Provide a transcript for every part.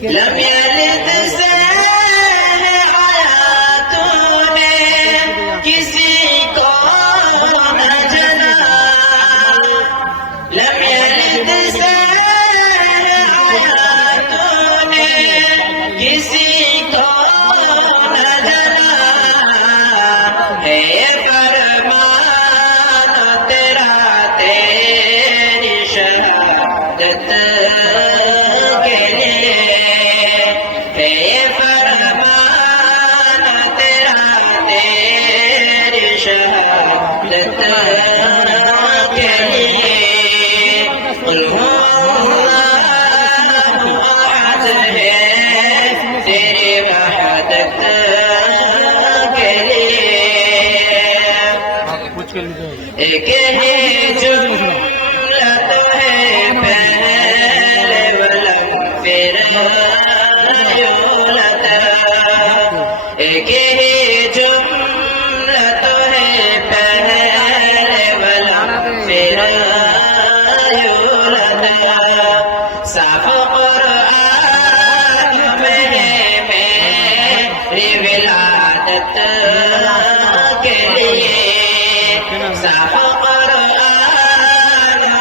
Lump यलिद से आया तूने किसी को न जना, लम यलिद से आया तूने किसी को न जना, है फरमान तेरा तेरी शहादत के लिए, फरमान तेरा तेरी शहादत के लिए, अल्लाह है तेरी वहदत के लिए। एक ही जुमला तो है पहले वलम फिर एक ही जुमला तो है पहले वाला फिर साफ कुरान में मेरी विलादत के लिए, साफ कुरान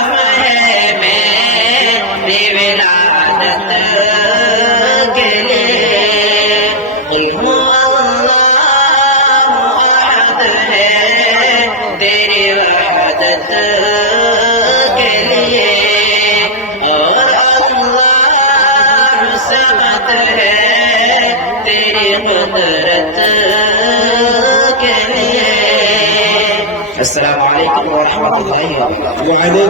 में मेरी विलादत के लिए, तेरी वहदत के लिए, और अल्लाह समद है तेरी कुदरत के लिए। अस्सलामु अलैकुम व रहमतुल्लाहि व बरकातुहू।